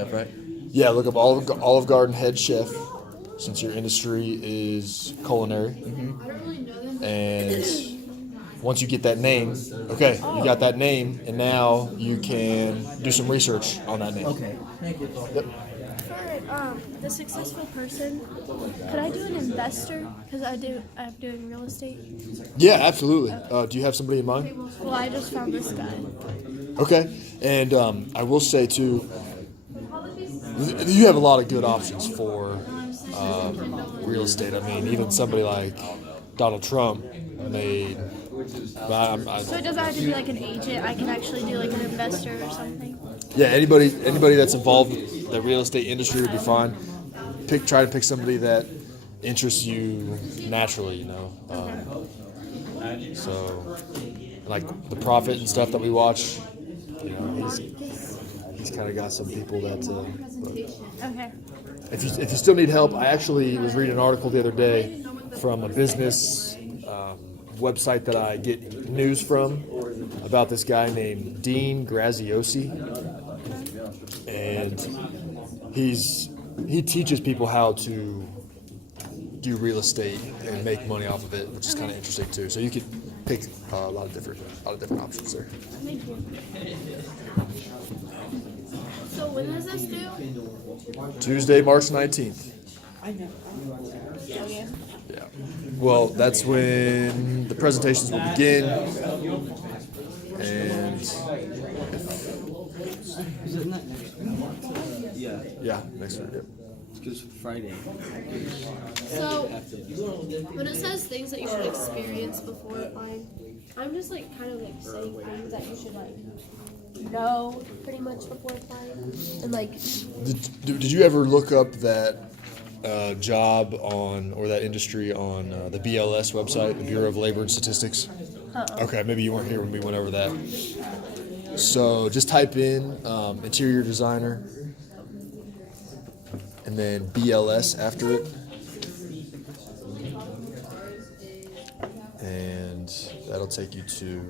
Right? Yeah, look up Olive Garden head chef, since your industry is culinary. And once you get that name, okay, you got that name, and now you can do some research on that name. Okay. Thank you. Yep. For the successful person, could I do an investor? Because I'm doing real estate. Yeah, absolutely. Do you have somebody in mind? Well, I just found this guy. Okay. And I will say, too, you have a lot of good options for real estate. I mean, even somebody like Donald Trump made. So it doesn't have to be like an agent. I can actually do like an investor or something. Yeah, anybody that's involved in the real estate industry would be fine. Try to pick somebody that interests you naturally, you know. So, like the Prophet and stuff that we watch, you know, he's kind of got some people that. But Okay. if you still need help, I actually was reading an article the other day from a business website that I get news from about this guy named Dean Graziosi, and he teaches people how to do real estate and make money off of it, which is kind of interesting too. So you could pick a lot of different options there. Thank you. So when is this due? Tuesday, March 19th. Okay. Yeah. Well, that's when the presentations will begin, and yeah, next week. Yep. It's Friday. So, when it says things that you should experience before applying, I'm just like kind of like saying things that you should like know pretty much before applying, and like Did you ever look up that job on or that industry on the BLS website, the Bureau of Labor and Statistics? Okay, maybe you weren't here when we went over that. So just type in interior designer and then BLS after it, and that'll take you to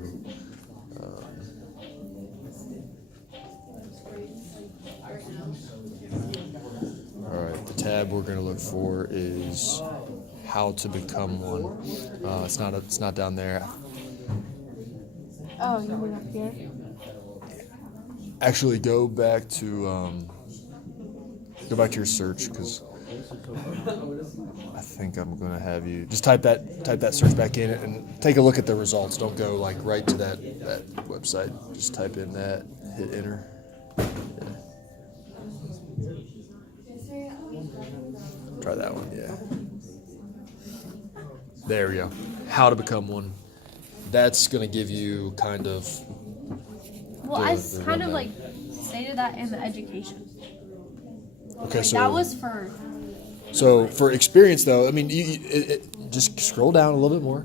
all right, the tab we're going to look for is how to become one. It's not down there. Oh, you mean up here? Actually, go back to your search, because I think I'm going to have you just type that search back in and take a look at the results. Don't go like right to that website. Just type in that, hit enter. Yeah. Try that one, yeah. There we go. How to become one. That's going to give you kind of. Well, The- I the kind of rundown. like stated that in the education. Okay, Like, so that was for. So for experience, though, I mean, just scroll down a little bit more.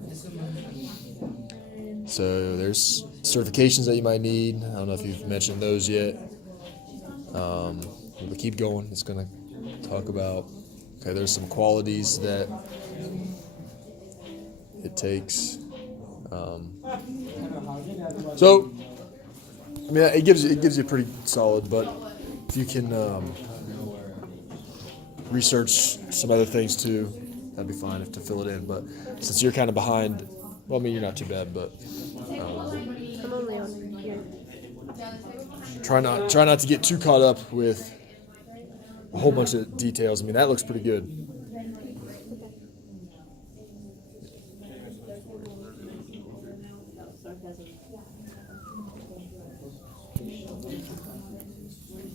So there's certifications that you might need. I don't know if you've mentioned those yet. But keep going. It's going to talk about, okay, there's some qualities that it takes. So, I mean, it gives you pretty solid, but if you can research some other things too, that'd be fine to fill it in. But since you're kind of behind, well, I mean, you're not too bad, but I'm only on here. try not to get too caught up with a whole bunch of details. I mean, that looks pretty good.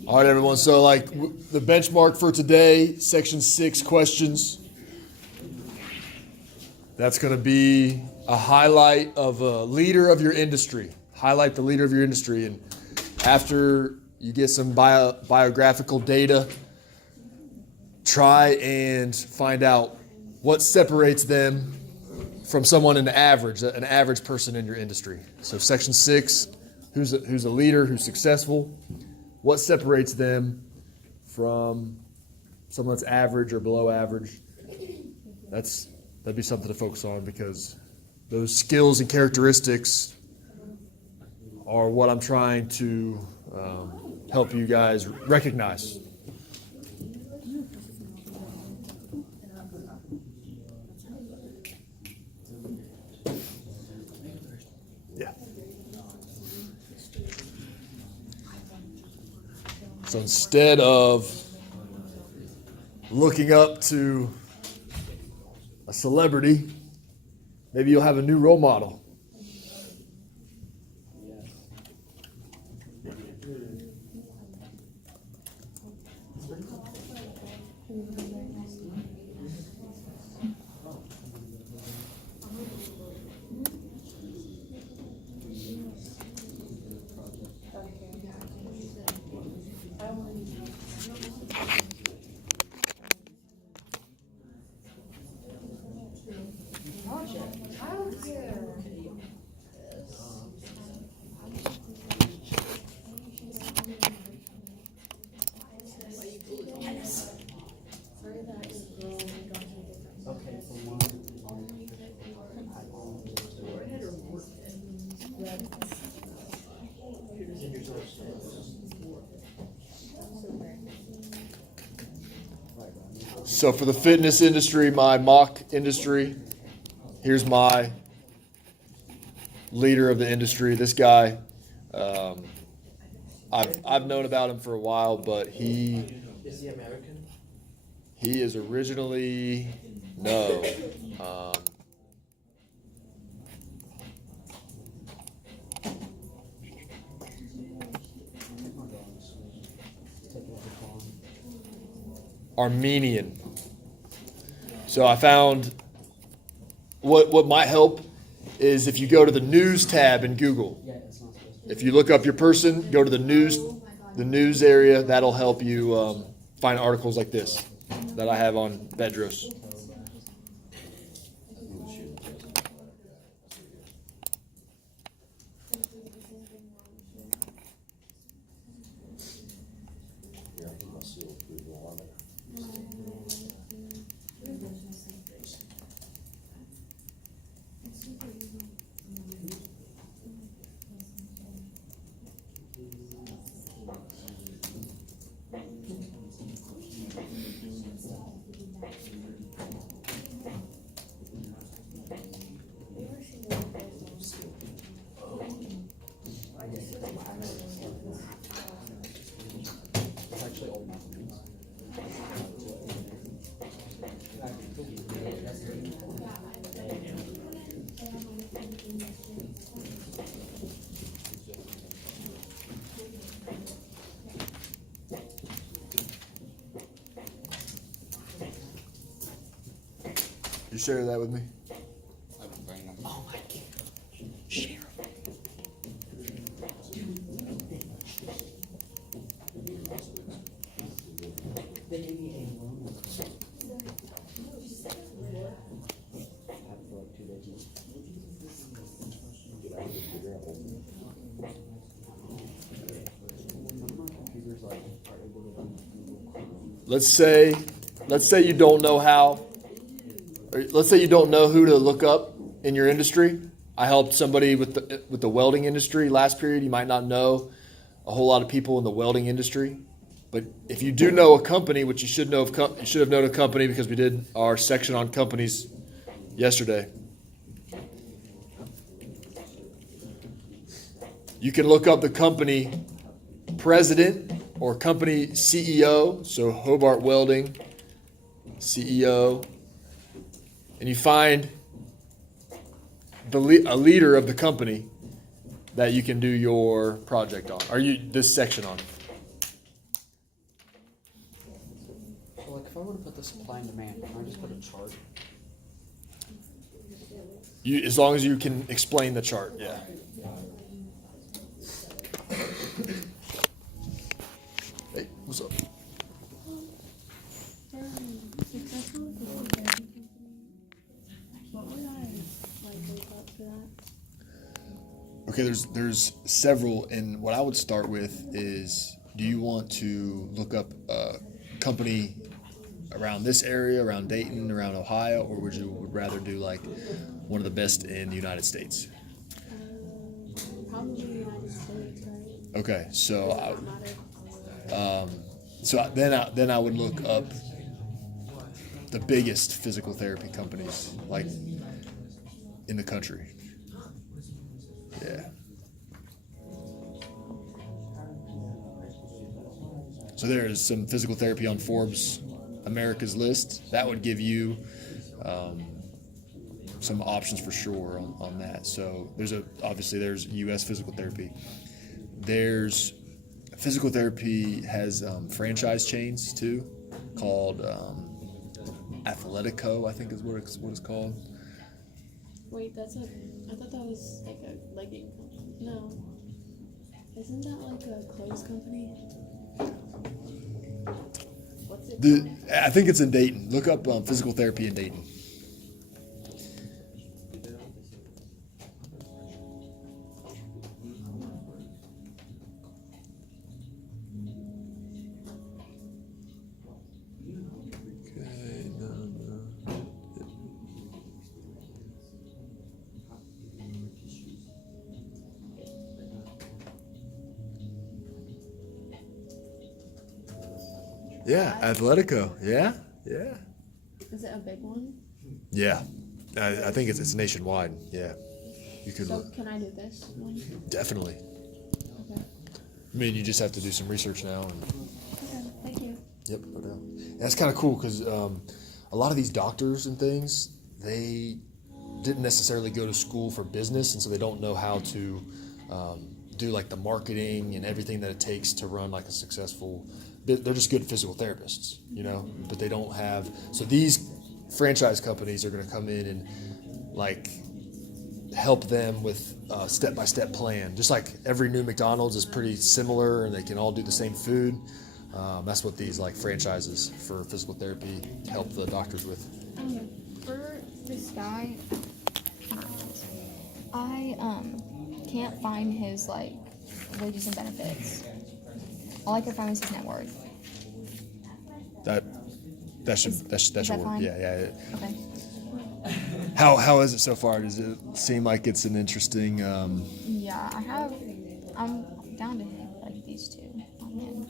All right, everyone. So, like the benchmark for today, section 6 questions. That's going to be a highlight of a leader of your industry. Highlight the leader of your industry, and after you get some biographical data, try and find out what separates them from someone an average person in your industry. So, section 6, who's a leader, who's successful. What separates them from someone that's average or below average? That'd be something to focus on, because those skills and characteristics are what I'm trying to help you guys recognize. Yeah. So instead of looking up to a celebrity, maybe you'll have a new role model. So for the fitness industry, my mock industry, here's my leader of the industry. This guy, I've known about him for a while, but Is he American? he is originally no. Armenian. So I found what might help is if you go to the news tab in Google. If you look up your person, go to the news area. That'll help you find articles like this that I have on Bedros. You share that with me? Oh my God. Share. Let's say you don't know how, or let's say you don't know who to look up in your industry. I helped somebody with the welding industry last period. You might not know a whole lot of people in the welding industry, but if you do know a company, which you should know, you should have known a company because we did our section on companies yesterday. You can look up the company president or company CEO, so Hobart Welding, CEO, and you find a leader of the company that you can do your project on, or this section on. So like if I were to put the supply and demand, can I just put a chart? As long as you can explain the chart, yeah. Hey, what's up? Okay, there's several, and what I would start with is, do you want to look up a company around this area, around Dayton, around Ohio, or would you rather do like one of the best in the United States? Probably the United States, right? Okay, so Then I would look up the biggest physical therapy companies like in the country. Yeah. So there is some physical therapy on Forbes America's list. That would give you some options for sure on that. So obviously there's U.S. physical therapy. There's physical therapy has franchise chains too, called Athletico, I think is what it's called. Wait, I thought that was like a legging company. No. Isn't that like a clothes company? What's it? I think it's in Dayton. Look up physical therapy in Dayton. Yeah, Athletico. Yeah. Is it a big one? Yeah. I think it's nationwide. Yeah. You could So can I do this one? definitely. Okay. I mean, you just have to do some research now. Okay, thank you. Yep, no doubt. That's kind of cool because a lot of these doctors and things, they didn't necessarily go to school for business, and so they don't know how to do like the marketing and everything that it takes to run like a successful. They're just good physical therapists, but they don't have. So these franchise companies are going to come in and like help them with a step-by-step plan. Just like every new McDonald's is pretty similar and they can all do the same food. That's what these like franchises for physical therapy help the doctors with. For this guy, I can't find his like wages and benefits. All I can find is his net worth. That should that work. fine? Yeah. Okay. How is it so far? Does it seem like it's an interesting? Yeah, I'm down to hit like these two on him.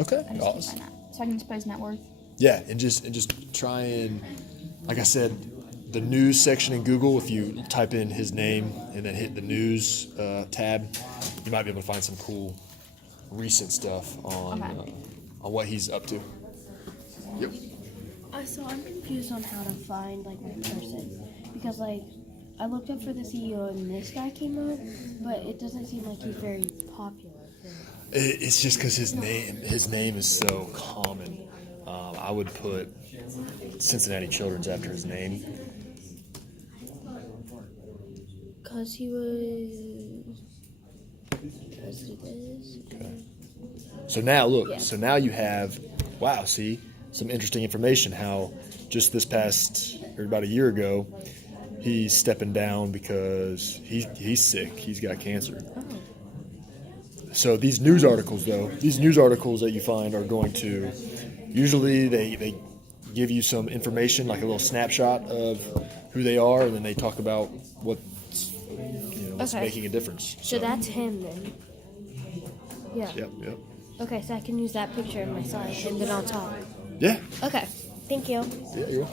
Okay. I just can't find that. So I can just put his net worth. Yeah, and just try and, like I said, the news section in Google. If you type in his name and then hit the news tab, you might be able to find some cool recent stuff on Okay. On what he's up to. Yep. So I'm confused on how to find like my person because like I looked up for the CEO and this guy came up, but it doesn't seem like he's very popular. It's just because his name is so common. I would put Cincinnati Children's after his name. Cause he was. Let's do this. Okay. So now look. Yeah. So now you have, wow. See some interesting information. How just this past or about a year ago, he's stepping down because he's sick. He's got cancer. So these news articles that you find are going to usually they give you some information like a little snapshot of who they are, and then they talk about what's Okay. making a difference. So that's him then. Yeah. Yep. Okay, so I can use that picture in my slide and then I'll talk. Yeah. Okay. Thank you. Yeah. Yeah.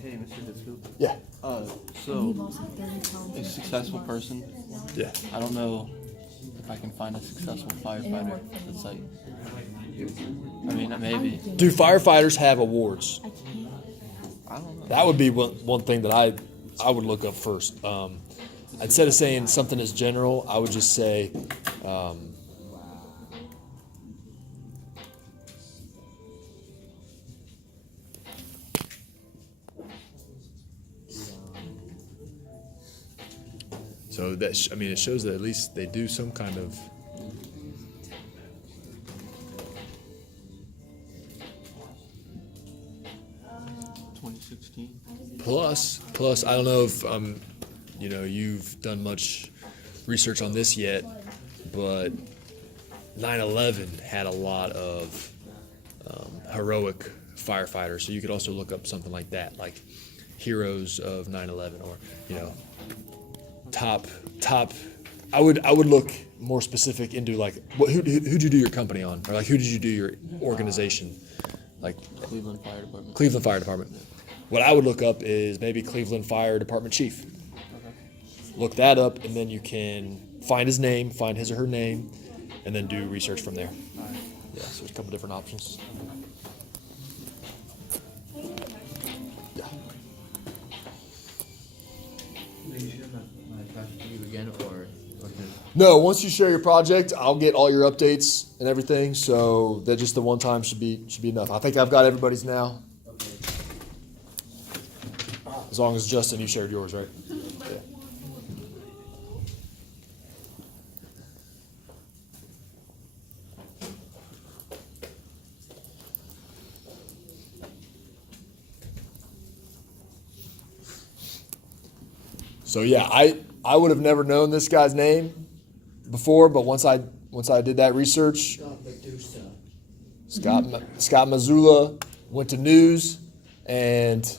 Hey, Mr. Disco. Yeah. So, a successful person, Yeah. I don't know if I can find a successful firefighter that's like, I mean, maybe. Do firefighters have awards? I don't know. That would be one thing that I would look up first. Instead of saying something as general, I would just say, so that it shows that at least they do some kind of. Plus, I don't know if you've done much research on this yet, but 9/11 had a lot of heroic firefighters. So you could also look up something like that. Like heroes of 9/11, or top. I would look more specific into like who'd you do your company on, or like who did you do your organization, like Cleveland Fire Department. Cleveland Fire Department. What I would look up is maybe Cleveland Fire Department Chief. Look that up, and then you can find his name, find his or her name, and then do research from there. Yeah, so there's a couple different options. Yeah. You again, or No, once you share your project, I'll get all your updates and everything. So that just the one time should be enough. I think I've got everybody's now. As long as Justin, you shared yours, right? Yeah. So yeah, I would have never known this guy's name before, but once I did that research, Scott Mazzulla went to news, and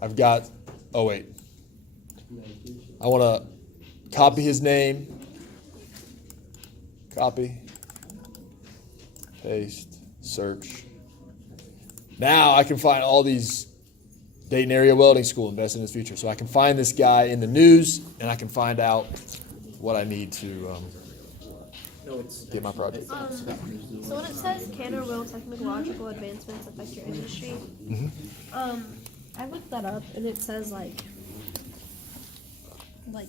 I've got. Oh wait, I want to copy his name. Copy, paste, search. Now I can find all these. Dayton Area Welding School, invest in his future. So I can find this guy in the news, and I can find out what I need to get my project. So when it says can or will technological advancements affect your industry, I looked that up and it says like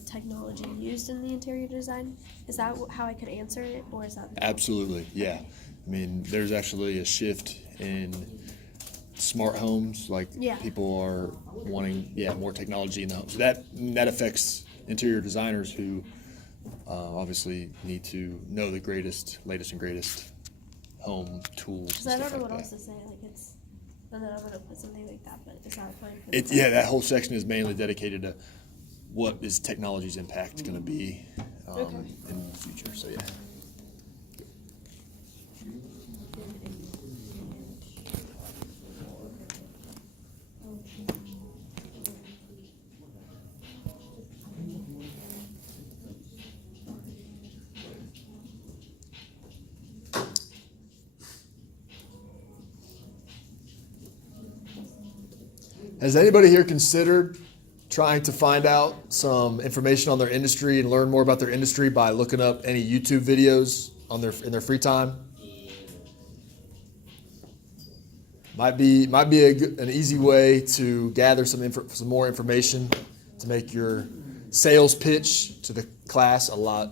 technology used in the interior design. Is that how I could answer it, or is that? Absolutely, yeah. I mean, there's actually a shift in smart homes. Like people are wanting, more technology in the home. So that affects interior designers who obviously need to know the latest and greatest home tools. Because I don't know what else to say. Like it's, and then I'm gonna put something like that. But is that fine? That whole section is mainly dedicated to what is technology's impact going to be in the future. So yeah. Has anybody here considered trying to find out some information on their industry and learn more about their industry by looking up any YouTube videos in their free time? Might be an easy way to gather some more information to make your sales pitch to the class a lot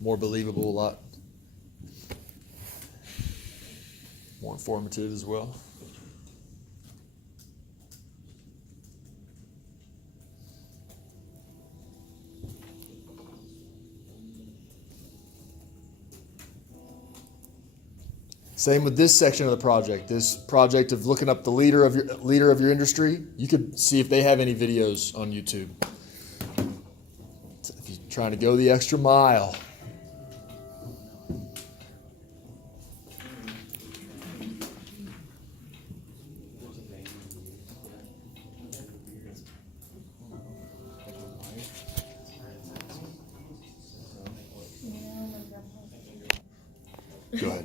more believable, a lot more informative as well. Same with this section of the project. This project of looking up the leader of your industry. You could see if they have any videos on YouTube. If you're trying to go the extra mile. Go ahead.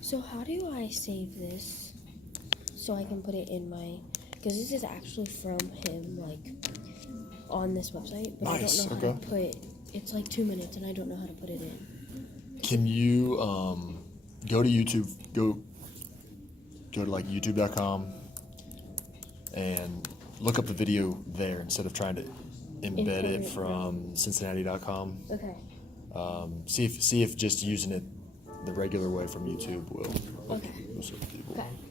So how do I save this so I can put it in my, because this is actually from him, like, on this website, but Nice, I don't know how to put, it's like 2 minutes and I don't know how to put it in. Can you go to YouTube, go to like youtube.com and look up the video there instead of trying to embed it from cincinnati.com. Okay. See if just using it the regular way from YouTube will Okay. most of the people. Okay.